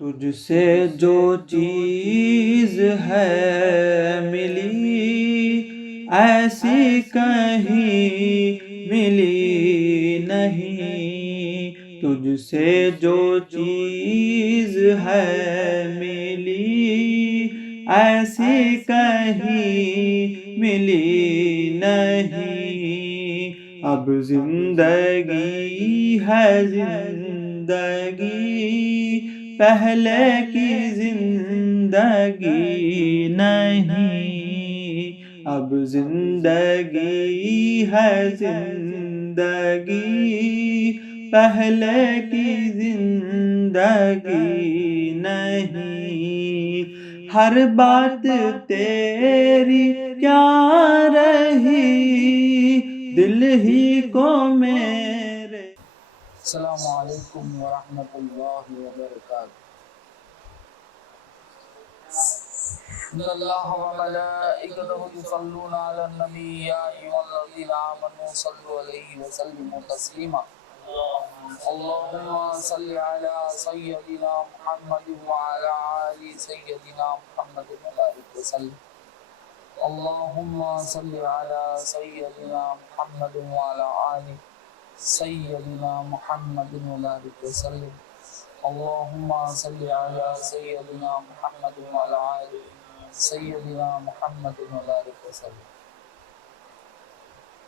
تجھ سے جو چیز ہے ملی ایسی کہیں ملی نہیں، تجھ سے جو چیز ہے ملی ایسی کہیں ملی نہیں۔ اب زندگی ہے زندگی پہلے کی زندگی نہیں، اب زندگی ہے زندگی پہلے کی زندگی نہیں۔ ہر بات تیری کیا رہی دل ہی کو میرے۔ السلام علیکم ورحمۃ اللہ وبرکاتہ۔ ان اللہ وملائکتہ یصلون علی النبی یا ایھا الذین آمنوا صلوا علیہ وسلموا تسلیما۔ اللہم صل علی سیدنا محمد وعلی آل سیدنا محمد وبارک وسلم۔ اللہم صل علی سیدنا محمد وعلی آل سیدنا محمد وبارک وسلم۔ اللہم صل علی سیدنا محمد وعلی آل سیدنا محمد وبارک وسلم۔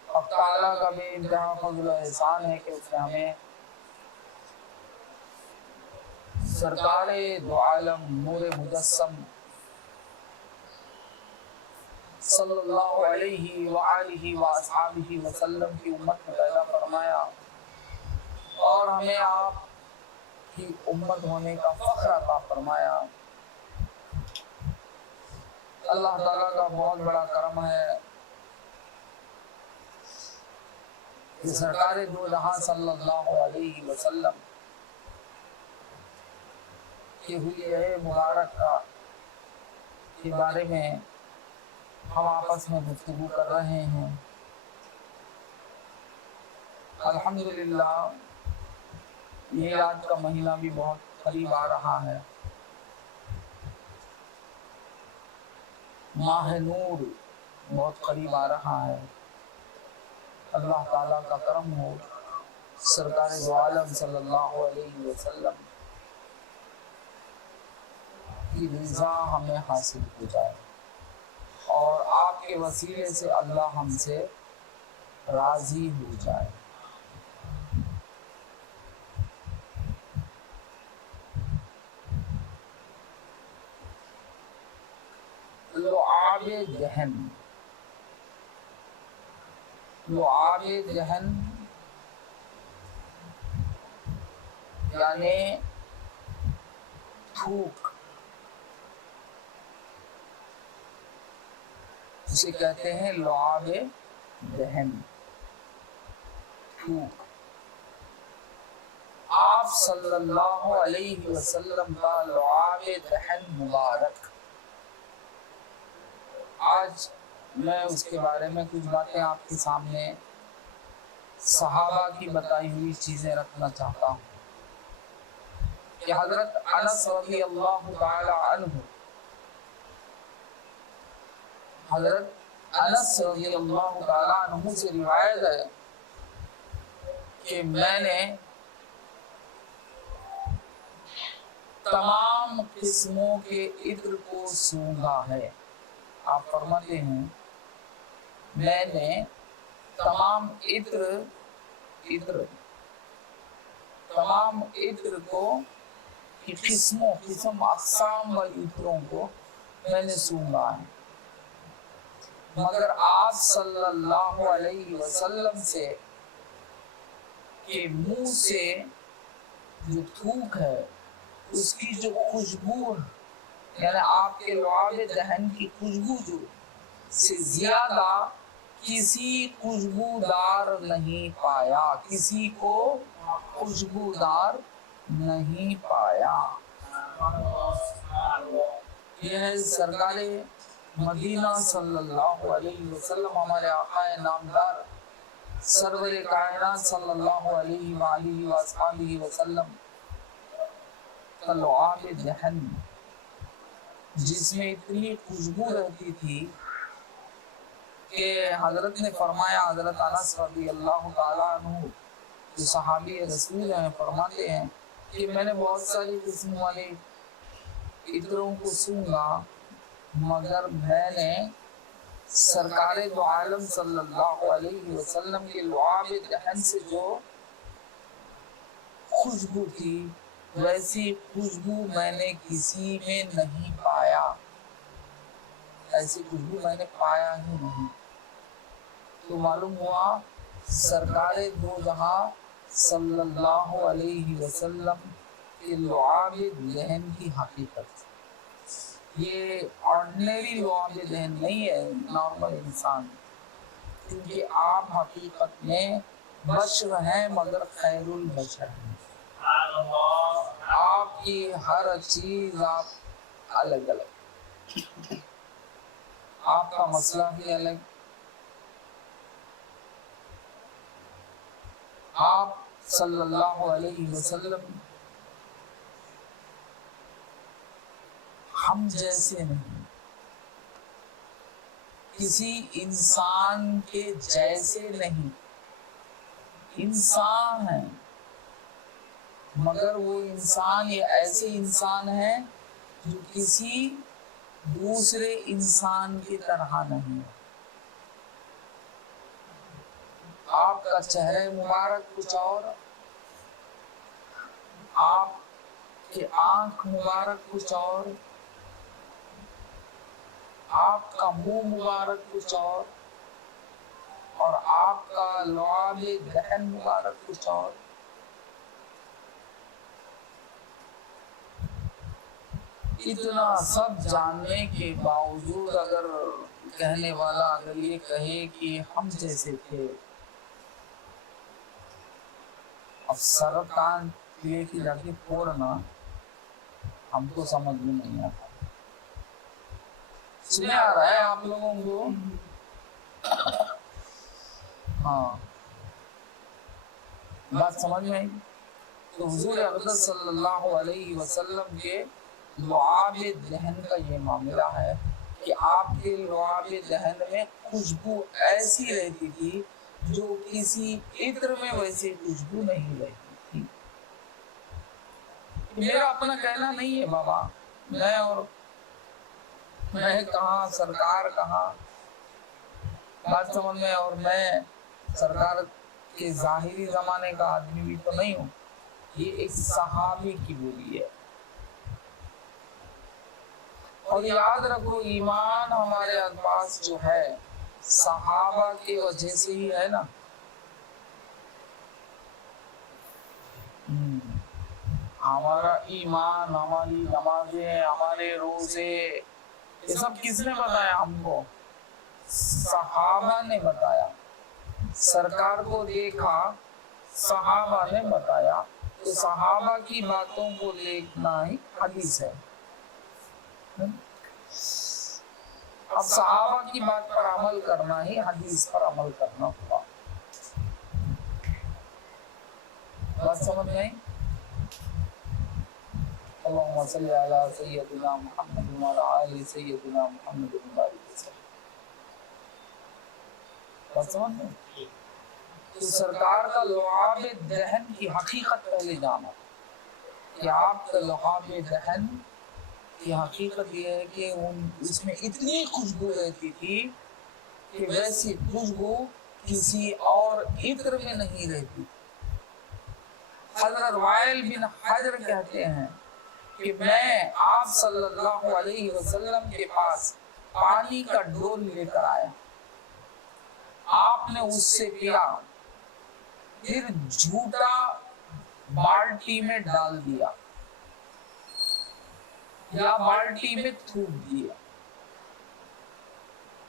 حق تعالیٰ کا بے انتہا فضل و احسان ہے کہ اس نے ہمیں سرکار دو عالم نور مجسم صلی اللہ علیہ وآلہ وآصحابہ وسلم کی امت میں پیدا فرمایا اور ہمیں آپ کی امت ہونے کا فخر عطا فرمایا۔ اللہ تعالیٰ کا بہت بڑا کرم ہے کہ سرکار دو جہاں صلی اللہ علیہ وسلم کے حلیہ مبارک کے بارے میں ہم آپس میں گفتگو کر رہے ہیں۔ الحمدللہ میلاد کا مہینہ بھی بہت قریب آ رہا ہے، ماہ نور بہت قریب آ رہا ہے۔ اللہ تعالیٰ کا کرم ہو سرکار دو عالم صلی اللہ علیہ وسلم کی رضا ہمیں حاصل ہو جائے اور آپ کے وسیلے سے اللہ ہم سے راضی ہو جائے۔ لعاب دہن، لعاب دہن یعنی تھوک، اسے کہتے ہیں لعاب دہن، تھوک۔ آپ صلی اللہ علیہ وسلم کا لعاب دہن مبارک، آج میں اس کے بارے میں کچھ باتیں آپ کے سامنے صحابہ کی بتائی ہوئی چیزیں رکھنا چاہتا ہوں کہ حضرت انس رضی اللہ تعالی عنہ، حضرت انس رضی اللہ تعالی عنہ سے روایت ہے کہ میں نے تمام قسموں کے عطر کو سونگھا ہے۔ آپ فرماتے ہیں میں نے تمام عطر کو کی قسم اقسام والی عطروں کو میں نے سونگھا ہے، مگر آپ صلی اللہ علیہ وسلم سے کے منہ سے جو تھوک ہے اس کی جو خوشبو ہے، یعنی آپ کے لعاب دہن کی خوشبو جو سے زیادہ کسی خوشبودار نہیں پایا، کسی کو خوشبودار نہیں پایا۔ یہ ہے سرکار مدینہ صلی اللہ علیہ وسلم، ہمارے آقا نامدار سرور کائنات صلی اللہ علیہ وآلہ وآصحابہ وسلم کا لعاب دہن جس میں اتنی خوشبو رہتی تھی کہ حضرت نے فرمایا، حضرت انس رضی اللہ تعالیٰ عنہ جو صحابی رسول ہیں فرماتے ہیں کہ میں نے بہت ساری قسم والے عطروں کو سونگا، مگر میں نے سرکار دو عالم صلی اللہ علیہ وسلم کے لعاب دہن سے جو خوشبو تھی ویسی خوشبو میں نے کسی میں نہیں پایا، ایسی خوشبو میں نے پایا ہی نہیں۔ تو معلوم ہوا سرکار دو جہاں صلی اللہ علیہ وسلم کے لعاب دہن کی حقیقت، یہ آرڈنری لعاب دہن نہیں ہے نارمل انسان، کیونکہ آپ حقیقت میں بشر ہیں مگر خیر البشر ہیں، آپ کی ہر چیز آپ الگ الگ، آپ کا مسئلہ بھی الگ، آپ صلی اللہ علیہ وسلم ہم جیسے نہیں، کسی انسان کے جیسے نہیں، انسان ہیں مگر وہ انسان یہ ایسے انسان ہیں جو کسی دوسرے انسان کی طرح نہیں۔ آپ کا چہرہ مبارک کچھ اور، آپ کے آنکھ مبارک کچھ اور، آپ کا منہ مبارک کچھ اور آپ کا لعاب دہن مبارک کچھ اور۔ اتنا سب جاننے کے باوجود اگر کہنے والا اگر یہ کہے کہ ہم جیسے تھے، اب سر کان لے کے جا کے پھوڑنا ہم کو سمجھ میں نہیں آتا، سنے آ رہا ہے آپ لوگوں کو؟ ہاں بات سمجھ میں آئی؟ تو حضور اقدس صلی اللہ علیہ وسلم کے لعاب دہن کا یہ معاملہ ہے کہ آپ کے لعاب دہن میں خوشبو ایسی رہتی تھی جو کسی عطر میں ویسی خوشبو نہیں رہتی تھی۔ میرا اپنا کہنا نہیں ہے بابا، میں کہاں سرکار کہاں، بات سمجھ میں، اور میں سرکار کے ظاہری زمانے کا آدمی بھی تو نہیں ہوں، یہ ایک صحابی کی بولی ہے۔ اور یاد رکھو ایمان ہمارے پاس جو ہے صحابہ کی وجہ سے ہی ہے نا، ہمارا ایمان، ہماری نمازیں، ہمارے روزے، یہ سب کس نے بتایا ہم کو؟ صحابہ نے بتایا، سرکار کو دیکھا صحابہ نے بتایا، تو صحابہ کی باتوں کو دیکھنا ہی حدیث ہے۔ اب صحابہ کی بات پر عمل کرنا ہی حدیث پر عمل کرنا ہوا۔ بات سمجھ میں آئی؟ اللہم صلی علی سیدنا محمد وعلی آل سیدنا محمد وبارک وسلم۔ بات سمجھ میں؟ تو سرکار کا لعاب دہن کی حقیقت پہلے جانا کہ آپ کا لعاب دہن کی حقیقت یہ ہے کہ اس میں اتنی خوشبو رہتی تھی کہ ویسی خوشبو کسی اور عطر میں نہیں رہتی۔ حضرت وائل بن حجر کہتے ہیں کہ میں آپ صلی اللہ علیہ وسلم کے پاس پانی کا ڈول لے کر آیا، آپ نے اس سے پیا، پھر جھوٹا بالٹی میں ڈال دیا یا بالٹی میں تھوک دیا،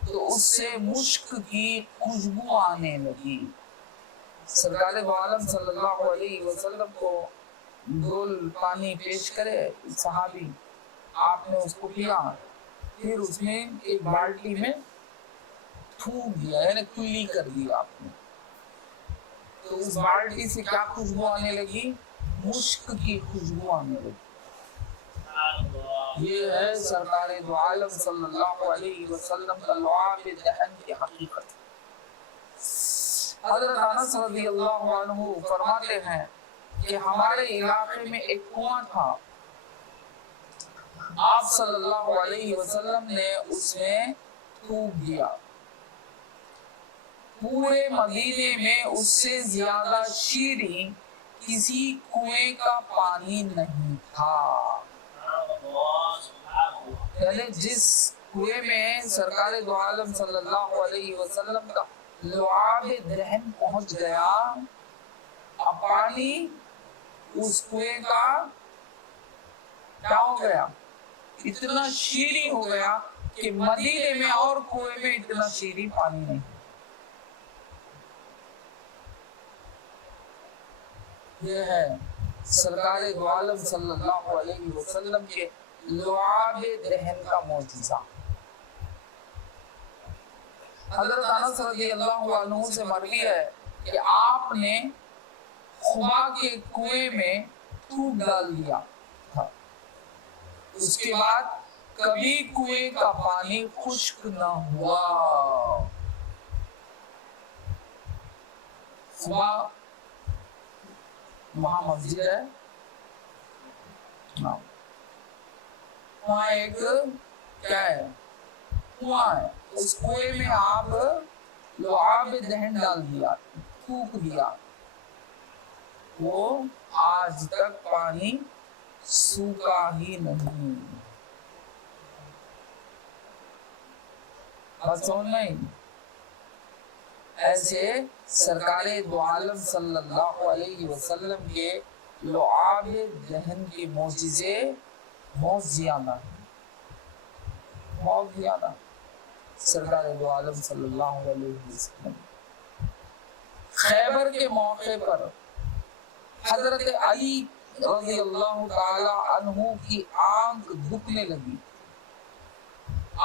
تو اس سے مشک کی خوشبو آنے لگی۔ سرکار دو عالم صلی اللہ علیہ وسلم کو ڈول پانی پیش کرے صحابی، آپ نے اس کو پیا، پھر اس میں ایک بالٹی میں تھوک دیا، یعنی کلی کر دیا آپ نے، تو اس بالٹی سے کیا خوشبو آنے لگی؟ مشک کی خوشبو آنے لگی۔ یہ ہے سرکار دو عالم صلی اللہ علیہ وسلم کا لعاب دہن کی حقیقت۔ حضرت انس رضی اللہ عنہ فرماتے ہیں کہ ہمارے علاقے میں ایک کنواں تھا، آپ صلی اللہ علیہ وسلم نے اس میں تھوک دیا، پورے مدینے میں اس سے زیادہ شیریں کسی کنویں کا پانی نہیں تھا۔ یعنی جس کنویں میں سرکار دو عالم صلی اللہ علیہ وسلم کا لعاب دہن پہنچ گیا، اب پانی اس کنویں کا کیا ہو گیا؟ اتنا شیریں ہو گیا کہ مدینے میں اور کنویں میں اتنا شیریں پانی نہیں۔ یہ ہے سرکار دو عالم صلی اللہ علیہ وسلم کے لعاب دہن کا معجزہ۔ حضرت انس رضی اللہ عنہ سے مروی ہے کہ آپ نے خبا کے کنویں میں تھوک ڈال دیا تھا، اس کے بعد کبھی کنویں کا پانی خشک نہ ہوا۔ خبا وہاں مسجد ہے، وہاں ایک کیا ہے؟ کنواں ہے، اس کنویں میں آپ لعاب دہن ڈال دیا، تھوک دیا، وہ آج تک پانی سوکھا ہی نہیں۔ بات سمجھ میں؟ ایسے سرکار دو عالم صلی اللہ علیہ وسلم کے لعاب دہن کے معجزے بہت زیادہ ہیں، بہت زیادہ۔ سرکار دو عالم صلی اللہ علیہ وسلم خیبر کے موقع پر حضرت علی رضی اللہ تعالی عنہ کی آنکھ دکھنے لگی،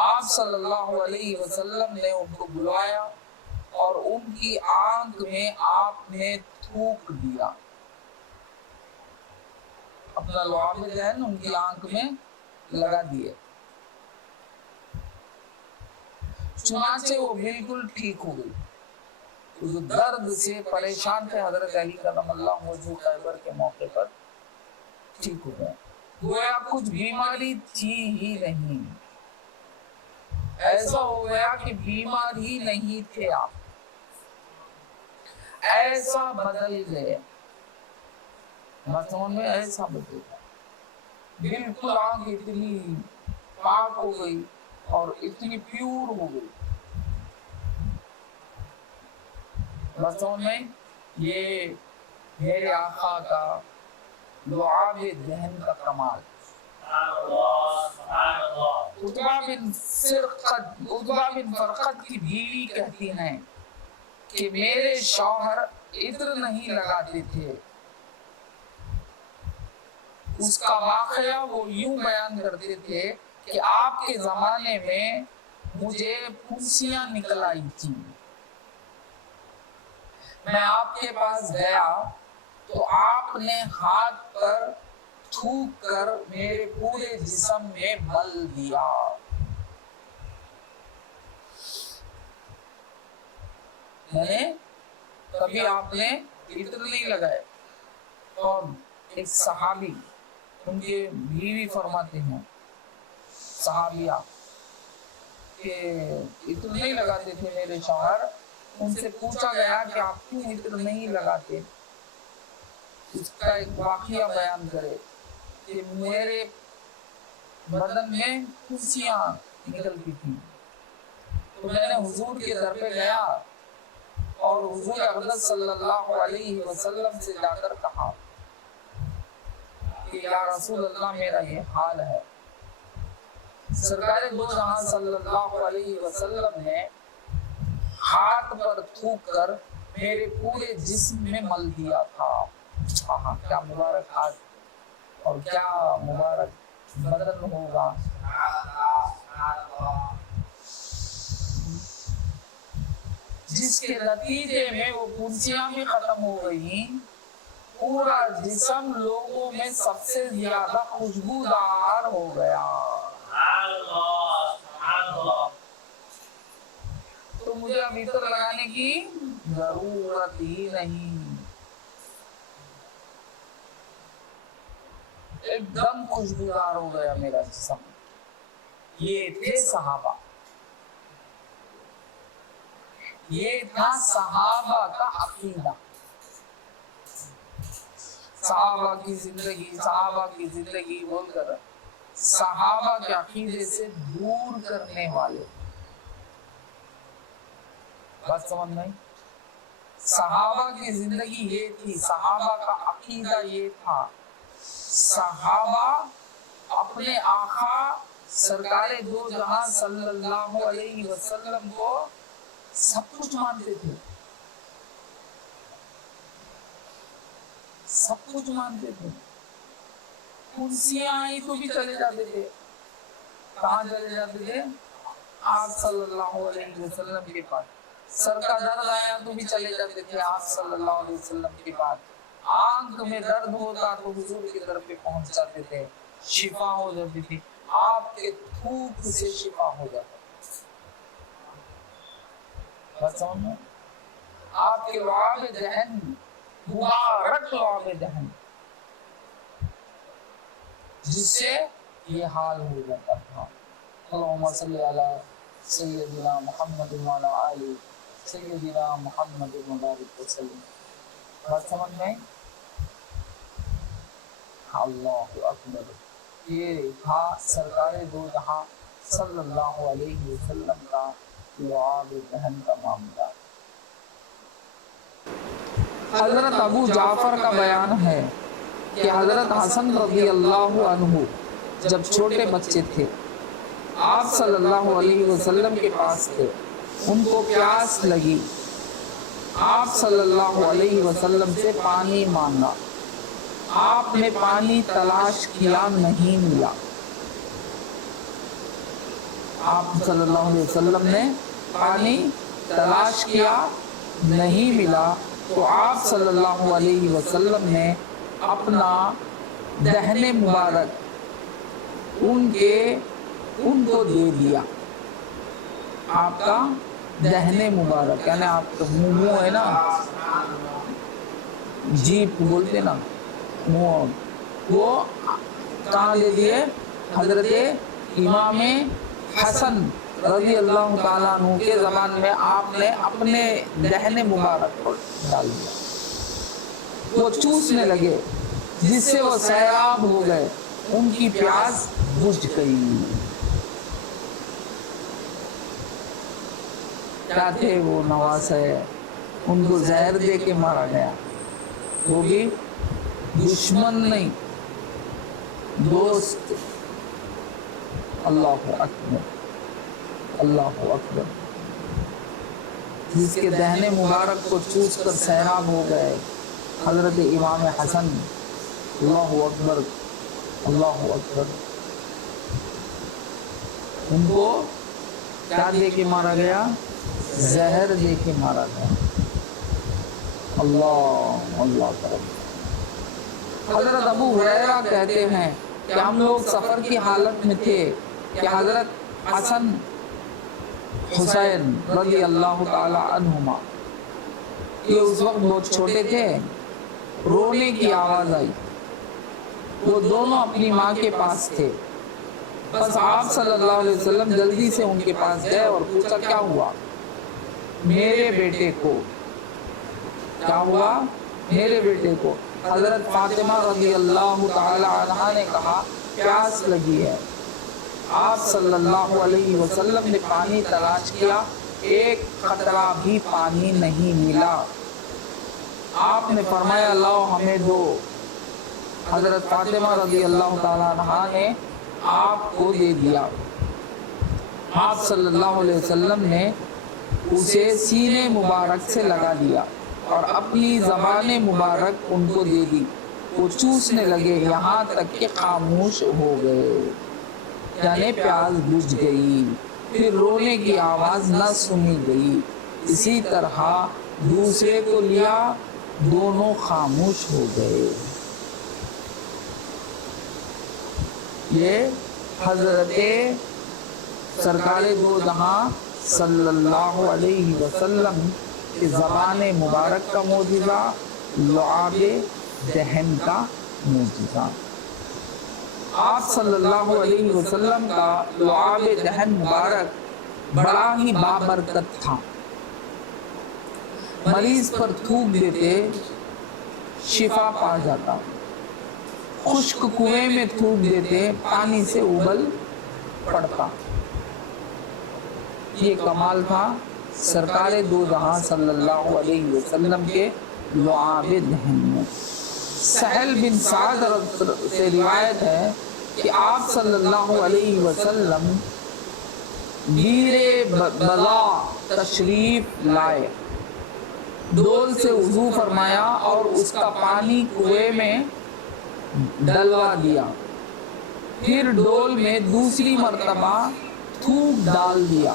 آپ صلی اللہ علیہ وسلم نے ان کو بلایا اور ان کی آنکھ میں آپ نے تھوک دیا، اپنا لعاب دہن ان کی آنکھ میں لگا دیے، چنانچہ وہ بالکل ٹھیک ہو گئی۔ جو درد سے پریشان تھے حضرت علی کرم اللہ وجہہ خیبر کے موقع پر ٹھیک ہو گئے، گویا کچھ بیماری تھی ہی نہیں، ایسا ہو گیا کہ بیمار ہی نہیں تھے آپ، ایسا بدل گئے، مطمئن میں ایسا بدل گیا، بالکل آنکھ اتنی پاک ہو گئی اور اتنی پیور ہو گئی۔ مطمئن میں یہ میرے آقا کا لعاب دہن کا کمال۔ عتبہ بن فرقد کی بیوی کہتی ہیں کہ میرے شوہر عطر نہیں لگاتے تھے، اس کا واقعہ وہ یوں بیان کرتے تھے کہ آپ کے زمانے میں مجھے پھنسیاں نکل آئی تھی، میں آپ کے پاس گیا تو آپ نے ہاتھ پر تھوک کر میرے پورے جسم میں مل دیا۔ کبھی آپ نے عطر نہیں لگائے۔ اور ایک صحابی، ان کے بیوی فرماتے ہیں صحابیہ کہ عطر نہیں لگاتے تھے میرے شوہر، ان سے پوچھا گیا کہ آپ کیوں عطر نہیں لگاتے، اس کا ایک واقعہ بیان کرے کہ میرے بدن میں پھنسیاں نکلتی تھیں، تو میں نے حضور کے در پہ گیا اور حضور اقدس صلی اللہ علیہ وسلم سے جا کر کہا کہ یا رسول اللہ میرا یہ حال ہے۔ سرکار دو جہاں صلی اللہ علیہ وسلم نے ہاتھ پر تھوک کر میرے پورے جسم میں مل دیا تھا۔ کیا مبارک ہاتھ اور کیا مبارک بدن ہوگا۔ جس کے نتیجے میں وہ پھنسیاں بھی ختم ہو گئی، پورا جسم لوگوں میں سب سے زیادہ خوشبودار ہو گیا۔ اب عطر لگانے کی ضرورت ہی نہیں، ایک دم خوشبودار ہو گیا میرا جسم۔ یہ تھے صحابہ، یہ تھا صحابہ کا عقیدہ۔ صحابہ کی زندگی، صحابہ کی زندگی بول کر صحابہ کے عقیدے سے دور کرنے والے، بات سمجھ میں؟ صحابہ کی زندگی یہ تھی، صحابہ کا عقیدہ یہ تھا۔ صحابہ اپنے آقا سرکار دو جہاں صلی اللہ علیہ وسلم کو سب کچھ مانتے تھے، سب کچھ مانتے تھے۔ کرسیاں آئی تو بھی چلے جاتے تھے، کہاں چلے جاتے تھے؟ آپ صلی اللہ علیہ وسلم کے پاس۔ سر کا درد آیا تو بھی چلے جاتے تھے آپ صلی اللہ علیہ وسلم کے پاس۔ آنکھ میں درد ہوتا تو حضور کی طرف پہ پہنچ جاتے تھے، شفا ہو جاتی تھی، آپ کے تھوک سے شفا ہو جاتا تھا۔ آپ کے لعاب دہن، مبارک لعاب دہن، جس سے یہ حال ہو جاتا تھا۔ اللہم صلی علی سیدنا محمد وعلی آلہ سیدنا محمد مبارک وسلم۔ بات سمجھ میں؟ اللہ اکبر۔ یہ تھا سرکار دو جہاں صلی اللہ علیہ وسلم کا لعاب دہن کا معاملہ۔ حضرت ابو جعفر کا بیان ہے کہ حضرت حسن رضی اللہ عنہ جب چھوٹے بچے تھے، آپ صلی اللہ علیہ وسلم کے پاس تھے، ان کو پیاس لگی، آپ صلی اللہ علیہ وسلم سے پانی مانگا، آپ نے پانی تلاش کیا، نہیں ملا۔ آپ صلی اللہ علیہ وسلم نے پانی تلاش کیا، نہیں ملا، تو آپ صلی اللہ علیہ وسلم نے اپنا دہن مبارک ان کو دے دیا۔ آپ کا دہن مبارک یعنی آپ کا منہ ہے نا، جیپ بولتے نا، منہ، وہ کہاں دے دیے؟ حضرت امام حسن رضی اللہ تعالیٰ عنہ کے زمان میں آپ نے اپنے دہن مبارک کو ڈال دیا، وہ چوسنے لگے، جس سے وہ سیراب ہو گئے، ان کی پیاس بجھ گئی۔ کیا تھے وہ نواز ہے، ان کو زہر دے کے مارا گیا، وہ بھی دشمن نہیں، دوست۔ اللہ اکبر، اللہ اکبر۔ جس کے دہن مبارک کو چوس کر سیراب ہو گئے حضرت امام حسن، اللہ اکبر، اللہ اکبر۔ ان کو کیا دے کے مارا گیا؟ زہر دے کے مارا گیا۔ اللہ اللہ کرم۔ حضرت ابو ہریرہ کہتے ہیں کہ ہم لوگ سفر کی حالت میں تھے کہ حضرت حسن حسین رضی اللہ تعالی عنہما، یہ اس وقت بہت چھوٹے تھے، رونے کی آواز آئی، وہ دونوں اپنی ماں کے پاس تھے، بس آپ صلی اللہ علیہ وسلم جلدی سے ان کے پاس گئے اور پوچھا کیا ہوا؟ میرے بیٹے کو کیا ہوا؟ میرے بیٹے کو۔ حضرت فاطمہ رضی اللہ تعالی عنہا نے کہا پیاس لگی ہے۔ آپ صلی اللہ علیہ وسلم نے پانی تلاش کیا، ایک قطرہ بھی پانی نہیں ملا۔ آپ نے فرمایا لاؤ ہمیں دو۔ حضرت فاطمہ رضی اللہ تعالی عنہا نے آپ کو دے دیا۔ آپ صلی اللہ علیہ وسلم نے اسے سینے مبارک سے لگا دیا اور اپنی زبان مبارک ان کو دے دی، وہ چوسنے لگے یہاں تک کہ خاموش ہو گئے، یعنی پیاس بجھ گئی، پھر رونے کی آواز نہ سنی گئی۔ اسی طرح دوسرے کو لیا، دونوں خاموش ہو گئے۔ یہ حضرت سرکار دو جہاں صلی اللہ علیہ وسلم کی زبان مبارک کا معجزہ، لعاب دہن کا معجزہ۔ آپ صلی اللہ علیہ وسلم کا لعاب دہن مبارک بڑا ہی بابرکت تھا۔ مریض پر تھوک دیتے شفا پا جاتا، خشک کنویں میں تھوک دیتے پانی سے ابل پڑتا۔ یہ کمال تھا سرکار دو جہاں صلی اللہ علیہ وسلم کے لعاب دہن میں۔ سہل بن سعد سے روایت ہے کہ آپ صلی اللہ علیہ وسلم بیر بضا تشریف لائے، ڈول سے وضو فرمایا اور اس کا پانی کنویں میں ڈلوا دیا، پھر ڈول میں دوسری مرتبہ تھوک ڈال دیا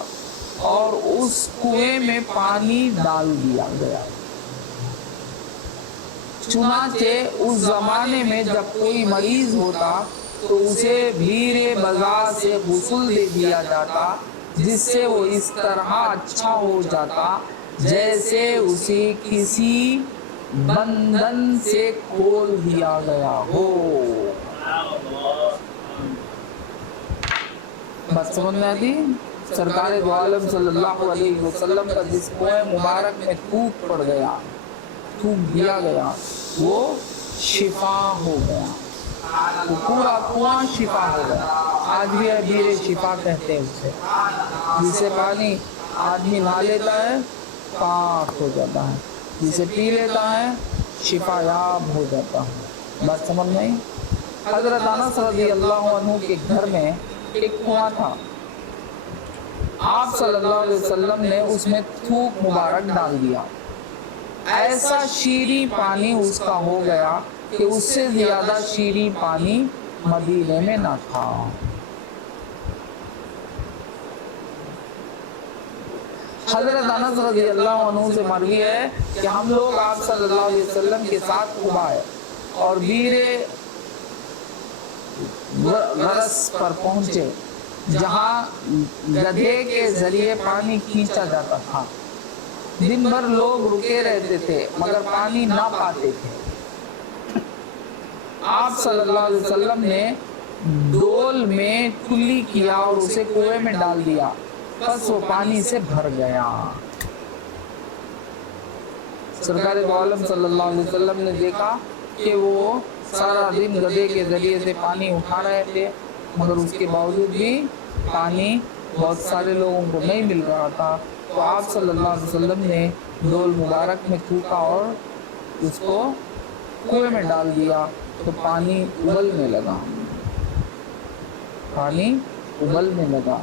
اور اس کنویں میں پانی ڈال دیا گیا۔ چنانچہ اس زمانے میں جب کوئی مریض ہوتا تو اسے بیر بضا سے غسل دے دیا جاتا، جس سے وہ اس طرح اچھا ہو جاتا جیسے اسے کسی بندھن سے کھول دیا گیا ہو۔ بات سمجھ میں آتی؟ سرکار دو عالم صلی اللہ علیہ وسلم کا جس کنویں مبارک میں تھوک پڑ گیا، تھوک دیا گیا، وہ شفا ہو گیا، وہ پورا کنواں شفا ہو گیا۔ آج بھی بیر شفا کہتے ہیں اسے، جسے پانی آدمی نہ لیتا ہے پاک ہو جاتا ہے، جسے پی لیتا ہے شفا یاب ہو جاتا ہے۔ بات سمجھ میں؟ حضرت انس رضی اللہ عنہ کے گھر میں ایک کنواں تھا، آپ صلی اللہ علیہ وسلم نے اس میں تھوک مبارک ڈال دیا، ایسا شیریں پانی اس کا ہو گیا کہ اس سے زیادہ شیریں پانی مدینے میں نہ تھا۔ حضرت انس رضی اللہ عنہ سے مروی ہے کہ ہم لوگ آپ صلی اللہ علیہ وسلم کے ساتھ قباء اور بیر غرس پر پہنچے، جہاں گدھے کے ذریعے پانی کھینچا جاتا تھا۔ دن بھر لوگ رکے رہتے تھے مگر پانی نہ پاتے تھے۔ آپ صلی اللہ علیہ وسلم نے ڈول میں کلی کیا اور اسے کنویں میں ڈال دیا، بس وہ پانی سے بھر گیا۔ سرکار دو عالم صلی اللہ علیہ وسلم نے دیکھا کہ وہ سارا دن گدھے کے ذریعے سے پانی اٹھا رہے تھے، مگر اس کے باوجود بھی پانی بہت سارے لوگوں کو نہیں مل رہا تھا۔ تو آپ صلی اللہ علیہ وسلم نے ڈول مبارک میں تھوکا اور اس کو کنویں میں ڈال دیا تو پانی ابلنے لگا، پانی ابلنے لگا۔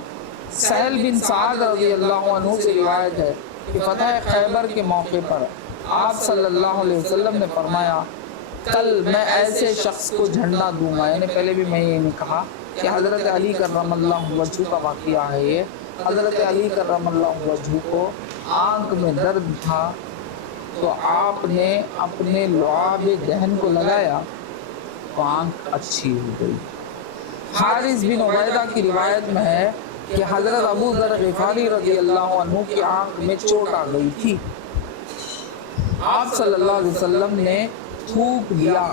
سہل بن سعد رضی اللہ عنہ سے روایت ہے کہ فتح خیبر کے موقع پر آپ صلی اللہ علیہ وسلم نے فرمایا، کل میں ایسے شخص کو جھنڈا دوں گا، یعنی پہلے بھی میں یہ نہیں کہا کہ حضرت علی کرم اللہ وجہ کا واقعہ ہے یہ۔ حضرت علی کرم اللہ وجہ کو آنکھ میں درد تھا تو آپ نے اپنے لعاب دہن کو لگایا تو آنکھ اچھی ہو گئی۔ حارث بن عبیدہ کی روایت میں ہے کہ حضرت ابو ذر غفاری رضی اللہ عنہ کی آنکھ میں چوٹ آ گئی تھی، آپ صلی اللہ علیہ وسلم نے تھوک دیا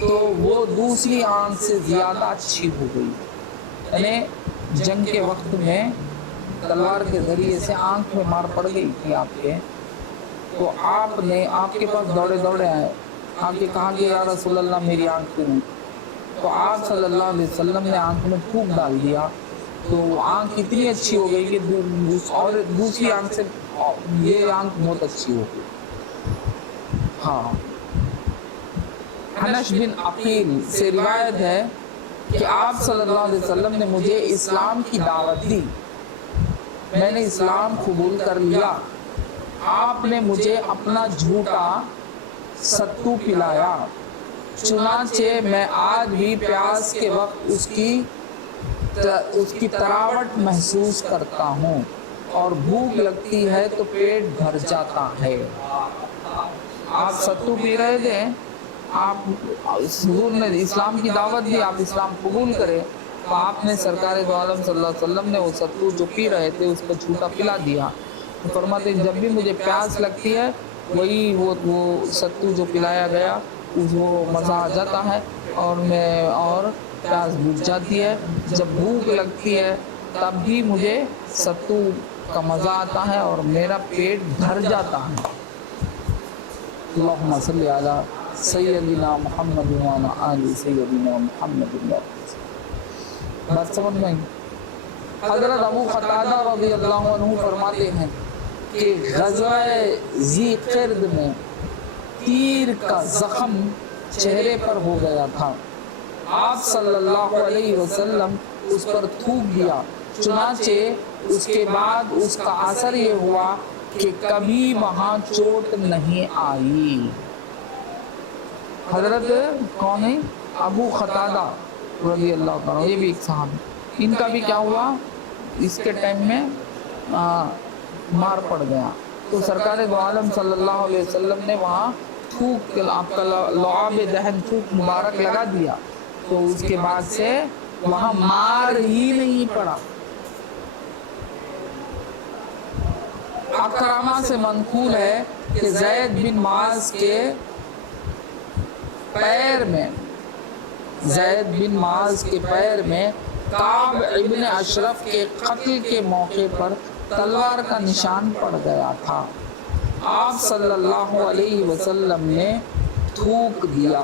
تو وہ دوسری آنکھ سے زیادہ اچھی ہو گئی۔ یعنی جنگ کے وقت میں تلوار کے ذریعے سے آنکھ میں مار پڑ گئی تھی آپ کے، تو آپ نے آپ کے پاس دوڑے دوڑے آئے، آپ کے کہا کہ یا رسول اللہ میری آنکھ کیوں نہیں؟ تو آپ صلی اللہ علیہ وسلم نے آنکھ میں تھوک ڈال دیا تو وہ آنکھ اتنی اچھی ہو گئی کہ اور دوسری آنکھ سے یہ آنکھ بہت اچھی ہو گئی۔ ہاں، حنش بن عقیل سے روایت ہے کہ آپ صلی اللہ علیہ وسلم نے مجھے اسلام کی دعوت دی، میں نے اسلام قبول کر لیا، آپ نے مجھے اپنا جھوٹا ستو پلایا، چنانچہ میں آج بھی پیاس کے وقت اس کی تراوٹ محسوس کرتا ہوں اور بھوک لگتی ہے تو پیٹ بھر جاتا ہے۔ آپ ستو پی رہے تھے، آپ حضور نے اسلام کی دعوت دی، آپ اسلام قبول کرے، تو آپ نے سرکار دو عالم صلی اللہ علیہ وسلم نے وہ ستو جو پی رہے تھے اس کو چھوٹا پلا دیا. تو فرماتے ہیں جب بھی مجھے پیاس لگتی ہے وہی وہ ستو جو پلایا گیا وہ مزہ آ جاتا ہے اور پیاس بجھ جاتی ہے. جب بھوک لگتی ہے تب بھی مجھے ستو کا مزہ آتا ہے اور میرا پیٹ بھر جاتا ہے. اللہم صلی علی سیدنا محمد وعلی آل سیدنا محمد. بات سمجھ میں؟ حضرت ابو قتادہ رضی اللہ عنہ فرماتے ہیں کہ غزوہ ذی قرد میں تیر کا زخم چہرے پر ہو گیا تھا. آپ صلی اللہ علیہ وسلم اس پر تھوک دیا. چنانچہ اس کے بعد اس کا اثر یہ ہوا کہ کبھی وہاں چوٹ نہیں آئی. حضرت کون ہے؟ ابو قتادہ رضی اللہ عنہ، یہ بھی ایک صحابی. ان کا بھی کیا ہوا؟ اس کے ٹائم میں مار پڑ گیا. تو سرکار دو عالم صلی اللہ علیہ وسلم نے وہاں تھوک، آپ کا لعاب دہن تھوک مبارک لگا دیا. تو اس کے بعد سے وہاں مار ہی نہیں پڑا. اکرامہ سے منقول ہے کہ زید بن معاذ کے پیر میں کعب ابن اشرف کے قتل کے موقع پر تلوار کا نشان پڑ گیا تھا. آپ صلی اللہ علیہ وسلم نے تھوک دیا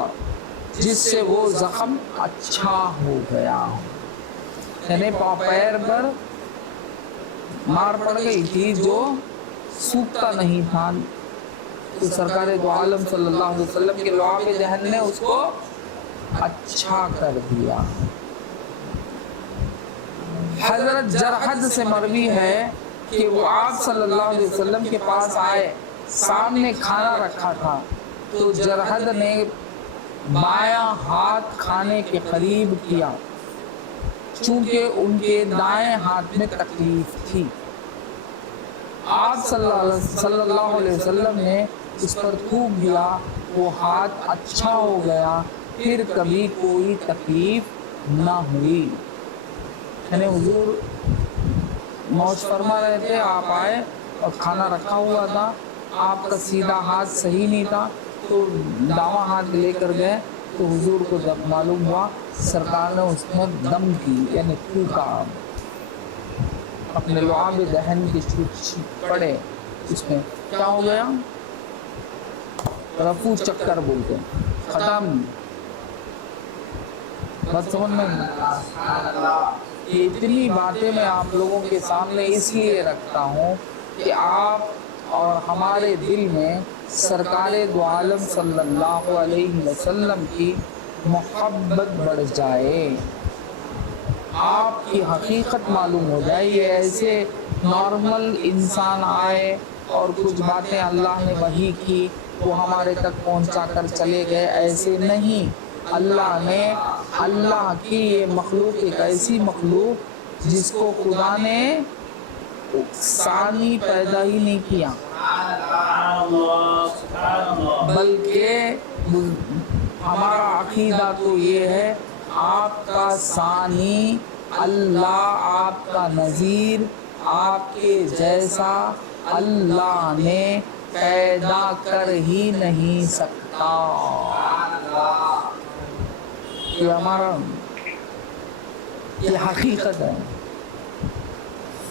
جس سے وہ زخم اچھا ہو گیا. یعنی پیر پر مار پڑ گئی تھی جو سوکھتا نہیں تھا، تو سرکار دو عالم صلی اللہ علیہ وسلم کے لعاب دہن نے اس کو اچھا کر دیا. حضرت جرحد سے مروی ہے کہ وہ آپ صلی اللہ علیہ وسلم کے پاس آئے، سامنے کھانا رکھا تھا تو جرحد نے بایاں ہاتھ کھانے کے قریب کیا چونکہ ان کے دائیں ہاتھ میں تکلیف تھی. آپ صلی اللہ علیہ وسلم نے اس پر تھوک دیا، وہ ہاتھ اچھا ہو گیا، پھر کبھی کوئی تکلیف نہ ہوئی. یعنی حضور موج فرما رہے تھے، آپ آئے اور کھانا رکھا ہوا تھا، آپ کا سیدھا ہاتھ صحیح نہیں تھا تو داواں ہاتھ لے کر گئے. تو حضور کو جب معلوم ہوا سرکار نے اس میں دم کی یعنی تھوکا، اپنے لعاب دہن کے پڑے. اس میں کیا ہو گیا؟ رفو چکر بولتے ہیں، ختم. بات سمجھ میں؟ یہ اتنی باتیں میں آپ لوگوں کے سامنے اس لیے رکھتا ہوں کہ آپ اور ہمارے دل میں سرکار دو عالم صلی اللہ علیہ وسلم کی محبت بڑھ جائے، آپ کی حقیقت معلوم ہو جائے. یہ ایسے نارمل انسان آئے اور کچھ باتیں اللہ نے وحی کی وہ ہمارے تک پہنچا کر چلے گئے، ایسے نہیں. اللہ نے اللہ کی یہ مخلوق ایک ایسی مخلوق جس کو خدا نے ثانی پیدا ہی نہیں کیا، بلکہ ہمارا عقیدہ تو یہ ہے آپ کا ثانی اللہ، آپ کا نظیر، آپ کے جیسا اللہ نے پیدا کر ہی نہیں سکتا. یہ ہمارا یہ حقیقت ہے.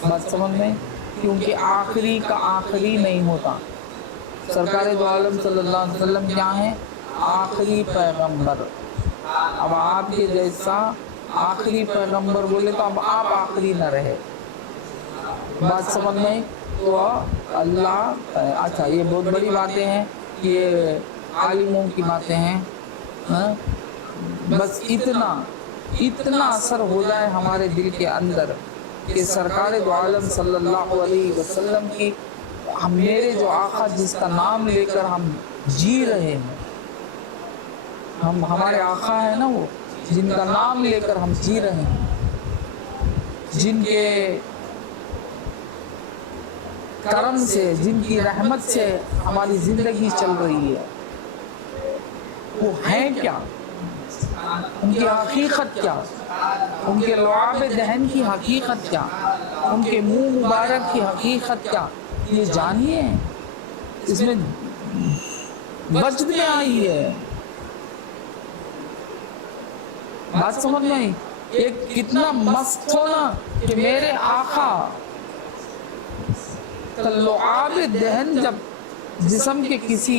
بات سمجھ میں؟ کیونکہ آخری کا آخری نہیں ہوتا. سرکار دو عالم صلی اللہ علیہ وسلم کیا ہیں؟ آخری پیغمبر. اب آپ کے جیسا آخری پیغمبر بولے تو اب آپ آخری نہ رہے. بات سمجھ میں؟ تو اللہ اچھا یہ بہت بڑی باتیں ہیں، یہ عالموں کی باتیں ہیں. بس اتنا اثر ہو جائے ہمارے دل کے اندر کہ سرکار دو عالم صلی اللہ علیہ وسلم کی میرے جو آقا جس کا نام لے کر ہم جی رہے ہیں، ہمارے آقا ہے نا وہ جن کا نام لے کر ہم جی رہے ہیں، جن کے کرم سے جن کی رحمت سے ہماری زندگی چل رہی ہے، وہ ہیں کیا؟ ان کی حقیقت کیا؟ ان کے لعاب دہن کی حقیقت کیا، ان کے منہ مبارک کی حقیقت کیا، یہ جانیے، اس میں بچت میں آئی ہے۔ بات سمجھ میں آئی؟ ایک کتنا مست ہونا کہ میرے آقا کا لعاب دہن جب جسم کے کسی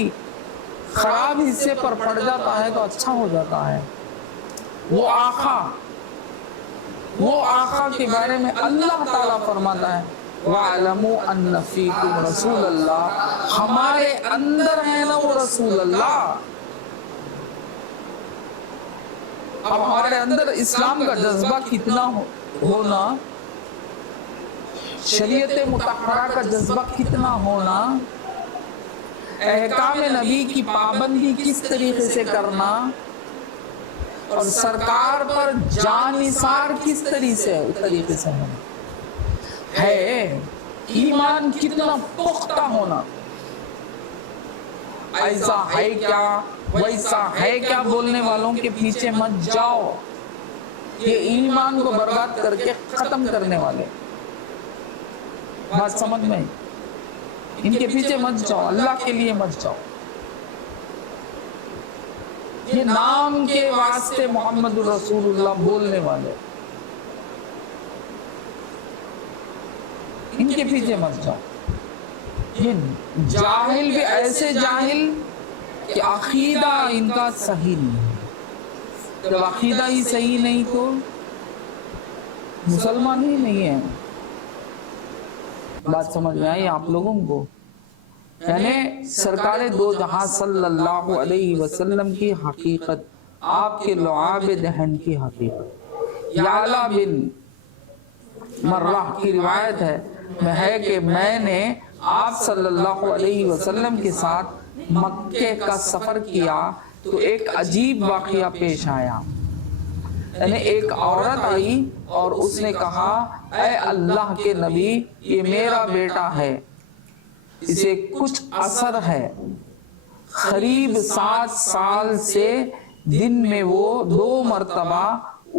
خراب حصے پر پڑ جاتا ہے تو اچھا ہو جاتا ہے۔ وہ آقا کے بارے میں اللہ تعالیٰ فرماتا ہے وَاعْلَمُوا أَنَّ فِيكُمْ رَسُولَ اللَّهِ، ہمارے اندر ہے نا وہ رسول اللہ۔ اب ہمارے اندر اسلام کا جذبہ کتنا ہونا، شریعت مطہرہ کا جذبہ کتنا ہونا، احکام نبی کی پابندی کس طریقے سے کرنا، اور سرکار پر جان نثار کس طریقے سے ہونا ہے، ایمان کتنا پختہ ہونا۔ ایسا ہے کیا ویسا ہے کیا بولنے والوں کے پیچھے مت جاؤ، یہ ایمان کو برباد کر کے ختم کرنے والے۔ بات سمجھ میں، ان کے پیچھے مت جاؤ، اللہ کے لیے مت جاؤ۔ یہ نام کے واسطے محمد رسول اللہ بولنے والے، ان کے پیچھے مت جاؤ۔ یہ جاہل بھی ایسے جاہل کہ عقیدہ ان کا صحیح نہیں ہے، جب عقیدہ ہی صحیح نہیں تو مسلمان ہی نہیں ہے۔ بات سمجھ میں آئی آپ لوگوں کو؟ یعنی سرکار دو جہاں صلی اللہ علیہ وسلم کی حقیقت، آپ کے لعاب دہن کی حقیقت۔ یعلا بن مرہ کی روایت ہے کہ میں نے آپ صلی اللہ علیہ وسلم کے ساتھ مکے کا سفر کیا تو ایک عجیب واقعہ پیش آیا۔ یعنی ایک عورت آئی اور اس نے کہا اے اللہ کے نبی، یہ میرا بیٹا ہے، اسے کچھ اثر ہے، قریب 7 سال سے دن میں وہ 2 مرتبہ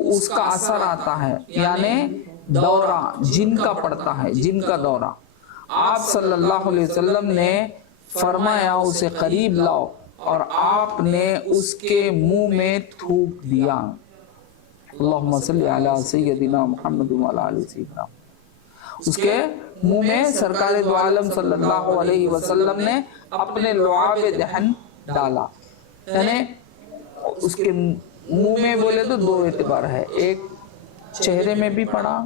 اس کا اثر آتا ہے، یعنی دورہ جن کا پڑتا ہے، جن کا دورہ۔ آپ صلی اللہ علیہ وسلم نے فرمایا اسے قریب لاؤ، اور آپ نے اس کے منہ میں تھوک دیا۔ اللہم صلی علی سیدنا محمد وعلی آل سیدنا، اس کے منہ میں سرکار دو عالم صلی اللہ علیہ وسلم نے اپنے لعاب دہن ڈالا۔ یعنی اس کے منہ میں بولے تو 2 اعتبار ہے، ایک چہرے میں بھی پڑا،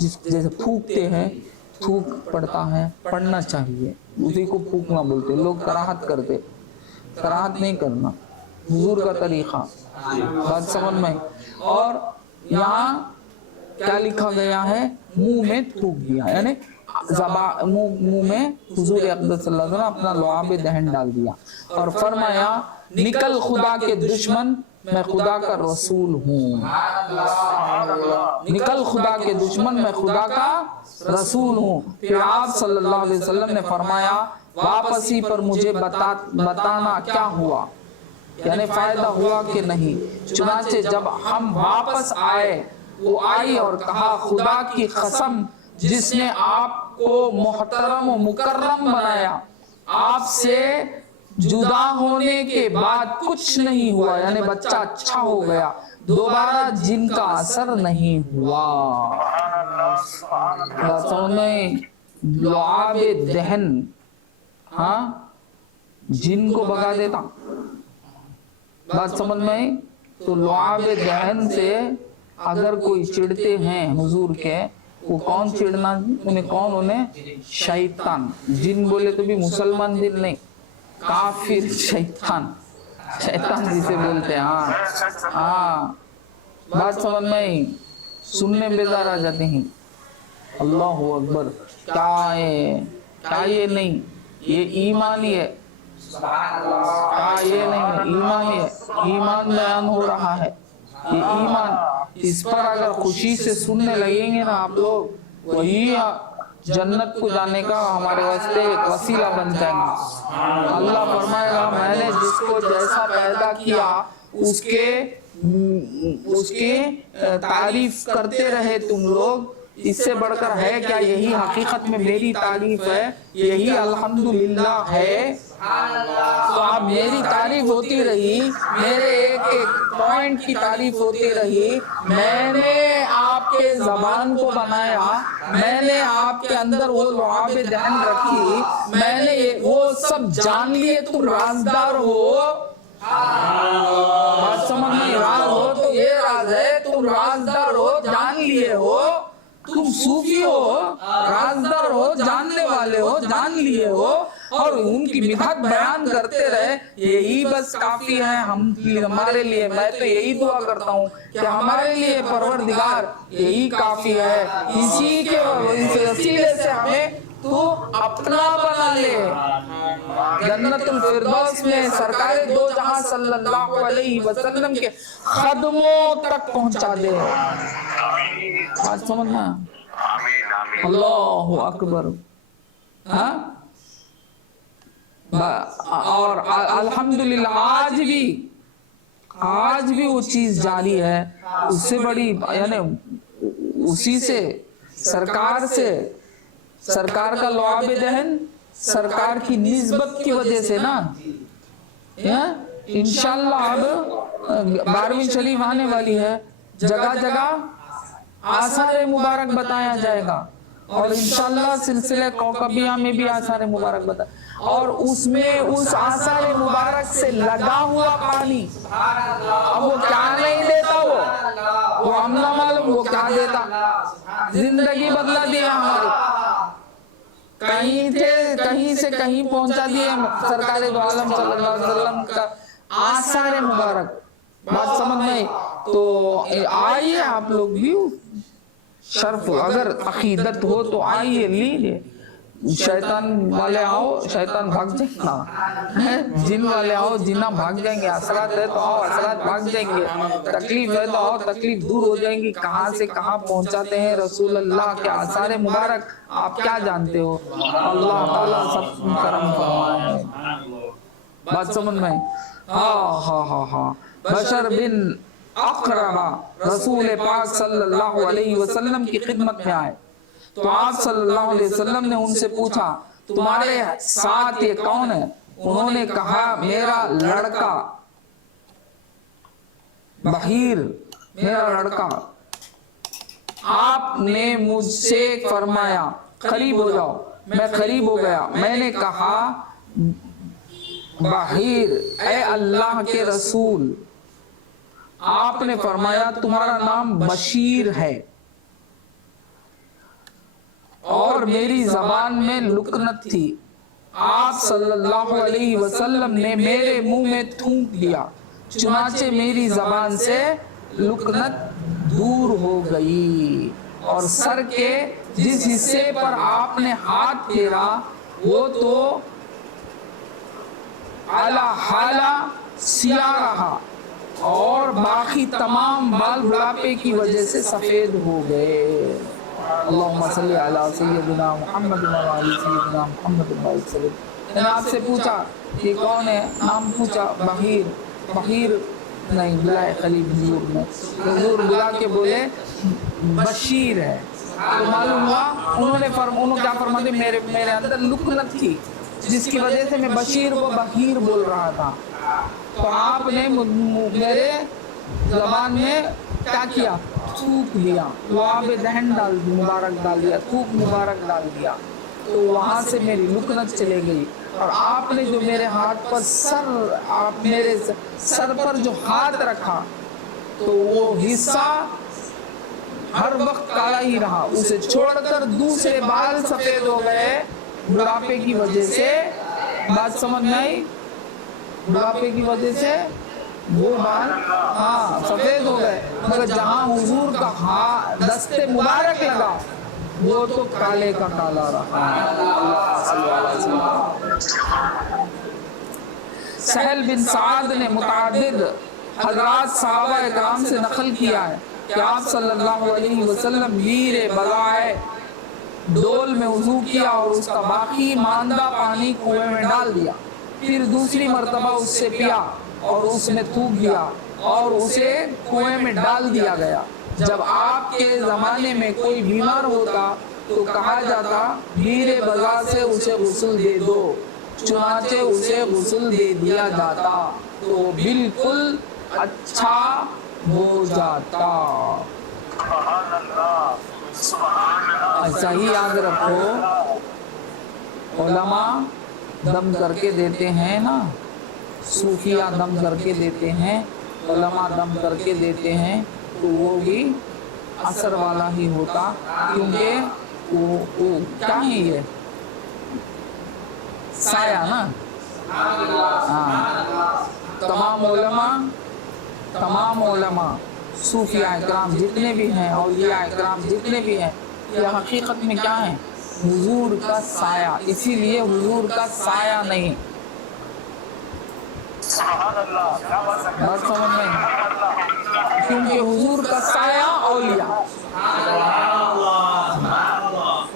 جیسے پھونکتے ہیں، تھوک پڑتا ہے، پڑھنا چاہیے، اسی کو پھونکنا بولتے، لوگ کراہت کرتے، کراہت نہیں کرنا، حضور کا طریقہ۔ بات سمجھ میں؟ اور یہاں کیا لکھا گیا ہے؟ منہ میں تھوک دیا، یعنی منہ میں حضور اقدس صلی اللہ علیہ وسلم اپنا لعاب دہن ڈال دیا اور فرمایا نکل خدا کے دشمن، میں خدا کا رسول ہوں۔ نکل خدا کے دشمن، میں خدا کا رسول ہوں۔ پھر آپ صلی اللہ علیہ وسلم نے فرمایا واپسی پر مجھے بتانا کیا ہوا، یعنی فائدہ ہوا کہ نہیں۔ چنانچہ جب ہم واپس آئے، وہ آئی اور کہا خدا کی قسم جس نے آپ کو محترم و مکرم بنایا، آپ سے جدا ہونے کے بعد کچھ نہیں ہوا، یعنی بچہ اچھا ہو گیا، دوبارہ جن کا اثر نہیں ہوا۔ باتوں میں لعاب دہن جن کو بگا دیتا۔ بات سمجھ میں؟ تو لعاب دہن سے اگر کوئی چڑھتے ہیں حضور کے، وہ کون چڑھنا؟ انہیں شیطان، جن بولے تو بھی مسلمان جن نہیں، کافر شیطان جسے بولتے ہیں۔ ہاں بات سمجھ میں؟ سننے بیدار آ جاتے ہیں۔ اللہ اکبر، کیا یہ نہیں، یہ ایمان ہی ہے، یہ نہیں ہے، ایمان ہی ہے، ایمان بیان ہو رہا ہے، یہ ایمان۔ اس پر اگر خوشی سے سننے لگیں گے نا آپ لوگ، وہی جنت کو جانے کا ہمارے واسطے ایک وسیلہ بن جائیں گے۔ اللہ فرمائے گا میں نے جس کو جیسا پیدا کیا اس کے اس کی تعریف کرتے رہے تم لوگ، اس سے بڑھ کر ہے کیا؟ یہی حقیقت میں میری تعریف ہے، یہی الحمدللہ ہے۔ تو آپ میری تعریف ہوتی رہی، میرے ایک ایک پوائنٹ کی تعریف ہوتی رہی، میں نے آپ کے زبان کو بنایا، میں نے آپ کے اندر وہ لعاب دہن رکھی، میں نے وہ سب جان لیے تم رازدار ہو۔ بات سمجھ میں راز ہو تو یہ راز ہے، تم رازدار ہو، جان لیے ہو، تم صوفی ہو، رازدار ہو، جاننے والے ہو، جان لیے ہو، اور ان کی مدحت بیان کرتے رہے، یہی بس کافی ہے ہمارے لیے۔ میں تو یہی دعا کرتا ہوں کہ ہمارے لیے پروردگار یہی کافی ہے، اسی کے وسیلے سے ہمیں تو اپنا بنا لے، جنت الفردوس میں سرکار دو جہاں صلی اللہ علیہ وسلم کے قدموں تک پہنچا دے۔ آج سمجھنا، اللہ اکبر۔ ہاں، اور الحمدللہ آج بھی وہ چیز جاری ہے، اس سے بڑی یعنی اسی سے سرکار سے، سرکار کا لعاب دہن سرکار کی نسبت کی وجہ سے نا۔ انشاءاللہ اب 12ویں شریف آنے والی ہے، جگہ جگہ آثار مبارک بتایا جائے گا، اور انشاءاللہ سلسلہ کوکبیہ میں بھی آثار مبارک بتایا، اور اس میں اس آثار مبارک سے لگا ہوا پانی، اب وہ کیا نہیں دیتا، وہ ہم نہ معلوم وہ کیا دیتا، زندگی بدلا دیا ہماری، کہیں سے کہیں پہنچا دیے سرکار دو عالم صلی اللہ علیہ وسلم کا آثار مبارک۔ بات سمجھ میں؟ تو آئیے آپ لوگ بھی، شرف اگر عقیدت ہو تو آئیے لیجیے، شیطان والے آؤ، شیطان بھاگ جائیں گا، جن والے آؤ، جنہ بھاگ جائیں گے، اثرات ہے تو آؤ، اثرات بھاگ جائیں گے، تکلیف ہے تو آؤ، تکلیف دور ہو جائیں گی۔ کہاں سے کہاں پہنچاتے ہیں رسول اللہ کے آثار مبارک، آپ کیا جانتے ہو؟ اللہ تعالیٰ سب کرم فرمائے۔ بات سمجھ میں؟ ہاں بشر بن اقربہ رسول پاک صلی اللہ علیہ وسلم کی خدمت میں آئے، تو آپ صلی اللہ علیہ وسلم نے ان سے پوچھا تمہارے ساتھ یہ کون ہے؟ انہوں نے کہا میرا لڑکا بحیر، میرا لڑکا۔ آپ نے مجھ سے فرمایا قریب ہو جاؤ، میں قریب ہو گیا، میں نے کہا بحیر اے اللہ کے رسول، آپ نے فرمایا تمہارا نام بشیر ہے، اور میری زبان میں لکنت تھی، آپ صلی اللہ علیہ وسلم نے میرے منہ میں تھوک دیا، چنانچہ میری زبان سے لکنت دور ہو گئی، اور سر کے جس حصے پر آپ نے ہاتھ پھیرا وہ تو اعلیٰ حالہ سیاہ رہا، اور باقی تمام بال بڑھاپے کی وجہ سے سفید ہو گئے۔ اللہم صلی علی سیدنا محمد وعلی سیدنا محمد وسلم۔ میں نے آپ سے پوچھا کہ کون ہے؟ نام پوچھا بحیر نہیں بلائے خلیل حضور نے، حضور بلا کے بولے بشیر ہے، تو معلوم ہوا انہوں نے کیا فرماتے میرے اندر لکنت تھی جس کی وجہ سے میں بشیر کو بحیر بول رہا تھا، تو آپ نے میرے زبان میں کیا کیا؟ تھوک دیا، لعاب دہن مبارک ڈال دیا، تھوک مبارک ڈال دیا، تو وہاں سے میری لکنت چلے گئی، اور آپ نے جو میرے ہاتھ پر آپ میرے سر پر جو ہاتھ رکھا تو وہ حصہ ہر وقت کالا ہی رہا، اسے چھوڑ کر دوسرے بال سفید ہو گئے بڑھاپے کی وجہ سے۔ بات سمجھ میں آئی؟ بڑھاپے کی وجہ سے وہ بال سفید ہو گئے، مگر جہاں حضور کا دست مبارک لگا وہ تو کالے کا کالا رہا۔ سہل بن سعد نے متعدد حضرات صحابہ اکرام سے نقل کیا ہے کہ آپ صلی اللہ علیہ وسلم میر بلائے ڈول میں وضو کیا اور اس کا باقی ماندہ پانی کنویں میں ڈال دیا، پھر دوسری مرتبہ اس سے پیا اور اس میں تھوک دیا اور اسے کنویں میں ڈال دیا گیا۔ جب آپ کے زمانے میں کوئی بیمار ہوتا تو کہا جاتا بیر بازار سے اسے غسل دے دو، چنانچہ اسے غسل دے دیا جاتا تو بالکل اچھا ہو جاتا۔ ایسا ہی یاد رکھو، علماء دم کر کے دیتے ہیں نا، صوفیہ دم کر کے دیتے ہیں، علماء دم کر کے دیتے ہیں، تو وہ بھی اثر والا ہی ہوتا، کیونکہ وہ کیا ہے یہ سایہ نا۔ تمام علماء صوفیاء اکرام جتنے بھی ہیں، اولیاء اکرام جتنے بھی ہیں، یہ حقیقت میں کیا ہیں؟ حضور کا سایہ، اسی لیے حضور کا سایہ نہیں۔ بات سمجھ میں؟ کیونکہ حضور کا سایہ اولیاء،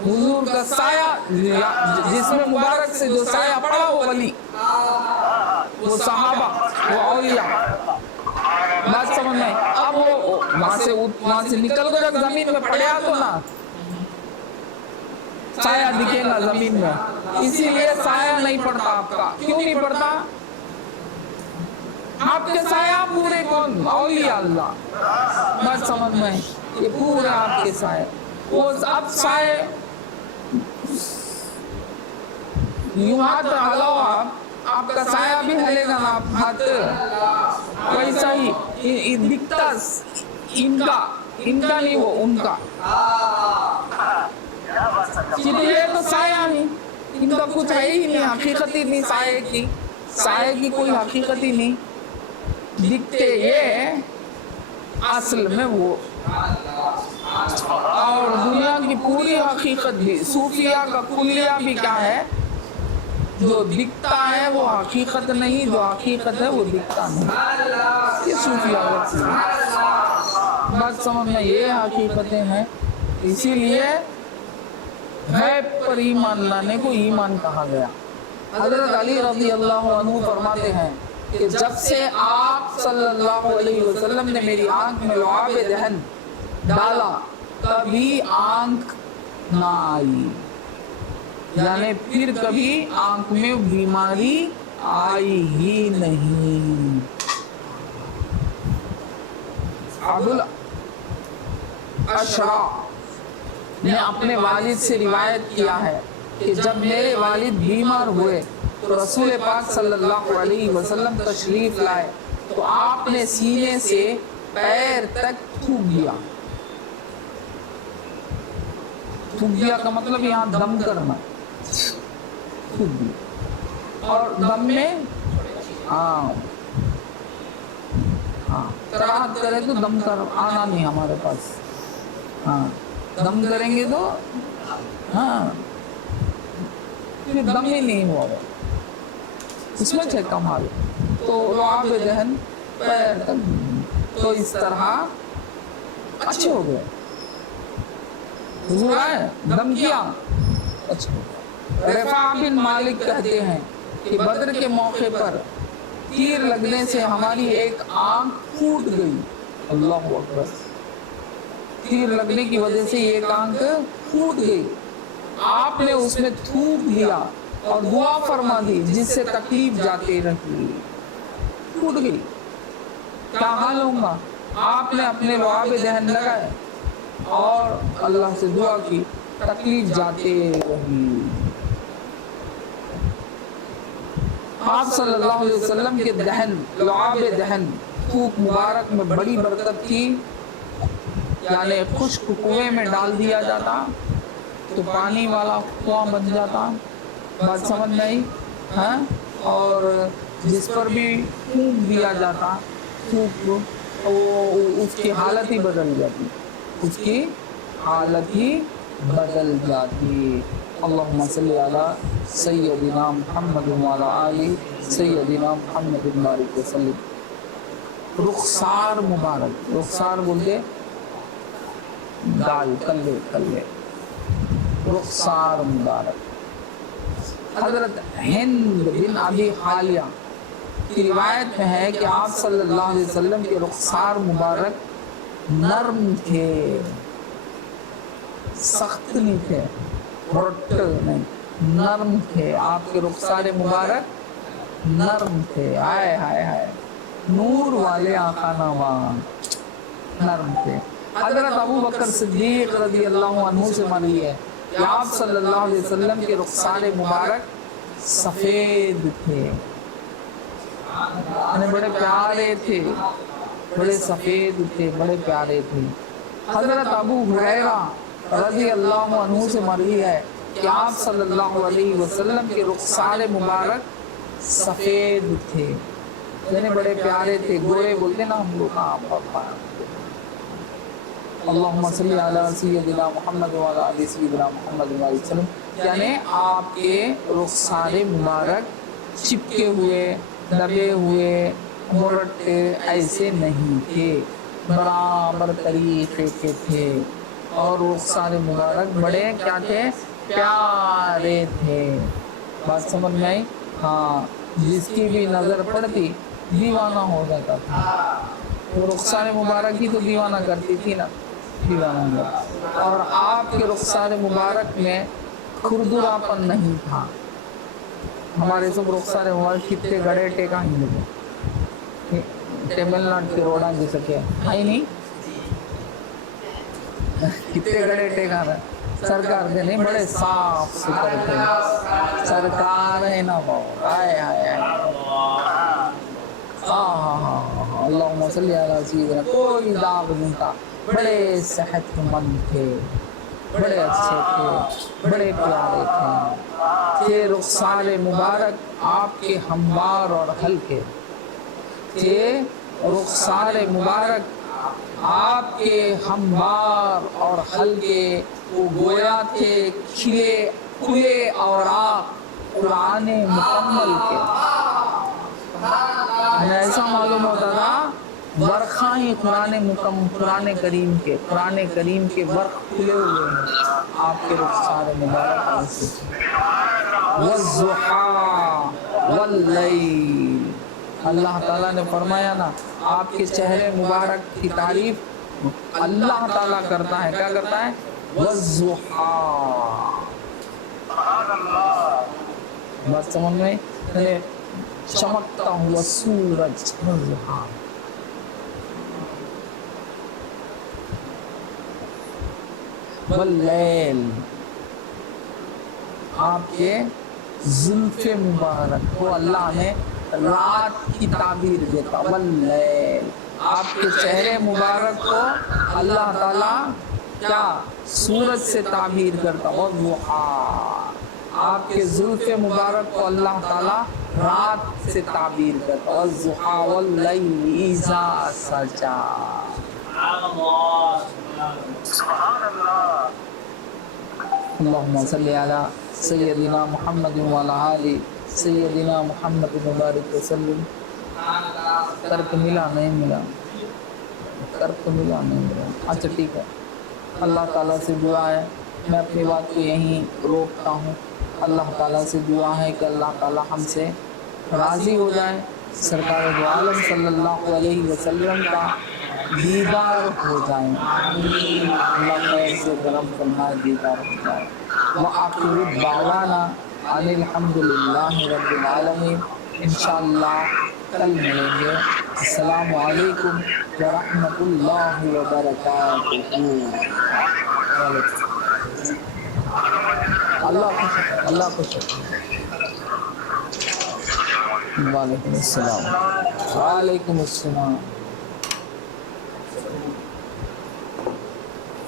حضور کا سایہ جس میں مبارک سے جو سایہ پڑا وہ ولی، وہ صحابہ، وہ اولیاء۔ بات سمجھ میں؟ اب وہ وہاں سے نکل کر جب زمین میں پڑیا تو نا سایہ دکھے گا زمین میں، اسی لیے سایہ نہیں پڑتا آپ کا۔ کیوں نہیں پڑتا؟ آپ کے سایہ پورے کون؟ اولیاء اللہ۔ بات سمجھ میں؟ یہ پورے آپ کے سایہ، وہ اب سایہ یوں ہاتھ ہلاؤ آپ کا سایہ بھی ہلے گا نا، آپ ہاتھ ویسا ہی دکھتا ان کا نہیں، وہ ان کا۔ یہ تو سایہ نہیں، ان کا کچھ ہے ہی نہیں، حقیقت ہی نہیں سایہ کی کوئی حقیقت ہی نہیں، دکھتے یہ اصل میں وہ۔ اور دنیا کی پوری حقیقت بھی، صوفیہ کا کلیہ بھی کیا ہے؟ جو دکھتا ہے وہ حقیقت نہیں، جو حقیقت ہے وہ دکھتا نہیں، یہ صوفیہ کا کلیہ۔ بات سمجھ میں؟ یہ حقیقتیں ہیں، اسی لیے غیب پر ایمان لانے کو ایمان کہا گیا۔ حضرت علی رضی اللہ عنہ فرماتے ہیں کہ جب سے آپ صلی اللہ علیہ وسلم نے میری آنکھ میں لعاب دہن ڈالا کبھی آنکھ نہ آئی، یعنی پھر کبھی آنکھ میں بیماری آئی ہی نہیں۔ ابو الاشرا نے اپنے والد سے روایت کیا ہے کہ جب میرے والد بیمار ہوئے تو رسول پاک صلی اللہ علیہ وسلم تشریف لائے تو آپ نے سینے سے پیر تک تھوک دیا۔ تھوک دیا کا مطلب یہاں دم کرنا، تھوک دیا، اور دم میں تراحت کرے تو دم کر آنا نہیں ہمارے پاس، دم کریں گے تو پھر دم ہی نہیں ہوا، اس میں چھے کمال۔ تو لعاب دہن پیر تک، تو اس طرح اچھے ہو گئے، حضور آئے دم کیا اچھا ہو گیا۔ رفاع بن مالک کہتے ہیں کہ بدر کے موقع پر تیر لگنے سے ہماری ایک آنکھ پھوٹ گئی، اللہ اکبر، تیر لگنے کی وجہ سے ایک آنکھ پھوٹ گئی، آپ نے اس میں تھوک دیا اور دعا فرما دی جس سے تکلیف جاتے رہی، پھوٹ گئی، کیا حال ہوگا؟ آپ نے اپنے لعاب دہن لگائے اور اللہ سے دعا کی، تکلیف جاتے رہی۔ آپ صلی اللہ علیہ وسلم کے دہن، لعاب دہن، تھوک مبارک میں بڑی برکت تھی، یعنی خشک کنویں میں ڈال دیا جاتا تو پانی والا کنواں بن جاتا، بات سمجھ میں آئی؟ اور جس پر بھی پھونک دیا جاتا تھوک، اس کی حالت ہی بدل جاتی، اس کی حالت ہی بدل جاتی۔ اللہم صلی علی سیدنا محمد وعلی آل سیدنا محمد بارک وسلم۔ رخسار مبارک، رخسار بولتے دال کلے کلے، رخسار مبارک۔ حضرت ہند بن ابی حالیہ کی روایت میں ہے کہ آپ صلی اللہ علیہ وسلم کے رخسار مبارک نرم تھے، سخت نہیں تھے، برٹل نہیں، نرم تھے، آپ کے رخسار مبارک نرم تھے، ہائے ہائے ہائے، نور والے آقا نواں نرم تھے۔ حضرت ابو بکر صدیق رضی اللہ عنہ سے مروی ہے کہ آپ صلی اللہ علیہ وسلم کے رخسار مبارک سفید تھے، یعنی بڑے پیارے تھے، بڑے سفید تھے، بڑے پیارے تھے۔ حضرت ابو ہریرہ رضی اللہ عنہ سے مروی ہے کہ آپ صلی اللہ علیہ وسلم کے رخسار مبارک سفید تھے، یعنی بڑے پیارے تھے، گورے بولتے نا ہم لوگ، اللہم صلی علی سیدنا محمد وعلی آل سیدنا محمد وسلم، یعنی آپ کے رخسار مبارک چپکے ہوئے، دبے ہوئے، مرٹے ایسے نہیں تھے، برابر طریقے کے تھے، اور رخسار مبارک بڑے کیا تھے؟ پیارے تھے۔ بات سمجھ میں آئی؟ ہاں، جس کی بھی نظر پڑتی دیوانہ ہو جاتا تھا، وہ رخسار مبارک ہی تو دیوانہ کرتی تھی نا، دیوانہ کرتی۔ اور آپ کے رخسار مبارک میں کھردراپن نہیں تھا۔ ہمارے سب رخسار مبارک کتنے گڑے ٹیکا ہی لگے، تمل ناڈ کے روڈاں جیسا کیا ہے نہیں، کتنے گڑے ٹیکا رہا سرکار دے نہیں، بڑے صاف ستھرے تھے، سرکار ہے نا بہت، آئے آئے اللہم صلی علی سیدنا، کوئی داغ نہیں تھا، بڑے صحت مند تھے، بڑے اچھے تھے، بڑے پیارے تھے رخسار مبارک آپ کے ہموار اور ہلکے تھے، رخسار مبارک آپ کے ہموار اور ہلکے، وہ گویا تھے کھلے اوراق قرآن مکمل کے، ایسا معلوم ہوتا تھا ورقہ ہی قرآن کریم کے ورق کھلے ہوئے ہیں آپ کے رخسار مبارک سے۔ والضحیٰ واللیل، اللہ تعالیٰ نے فرمایا نا، آپ کے چہرے مبارک کی تعریف اللہ تعالیٰ کرتا ہے، کیا کرتا ہے؟ والضحیٰ، بات سمجھ میں؟ چمکتا ہوا سورج، والضحیٰ، واللیل، آپ کے زلف مبارک کو اللہ نے رات کی تعبیر دیتا، واللیل، آپ کے چہرے مبارک کو اللہ تعالیٰ کیا سورج سے تعبیر کرتا، والضحیٰ، آپ کے زلف مبارک کو اللہ تعالیٰ رات سے تعبیر کرتا، والضحیٰ واللیل اذا سجا، اللہم صلی علی سیدنا محمد وعلی آل سیدنا محمد مبارک وسلم۔ ترک ملا نہیں ملا، ترک ملا نہیں ملا، اچھا ٹھیک ہے، اللہ تعالیٰ سے دعا ہے، میں اپنی بات کو یہیں روکتا ہوں، اللہ تعالیٰ سے دعا ہے کہ اللہ تعالیٰ ہم سے راضی ہو جائے، سرکار دو عالم صلی اللہ علیہ وسلم کا دیدار ہو جائے، اللہ خیر سے کرم فرمائے، دیدار ہو جائے۔ وآخر دعوانا ان الحمدللہ رب العالمین، انشاءاللہ کل ملیں گے، السلام علیکم ورحمۃ اللہ وبرکاتہ۔ اللہ کو شکر، وعلیکم السلام، وعلیکم السلام۔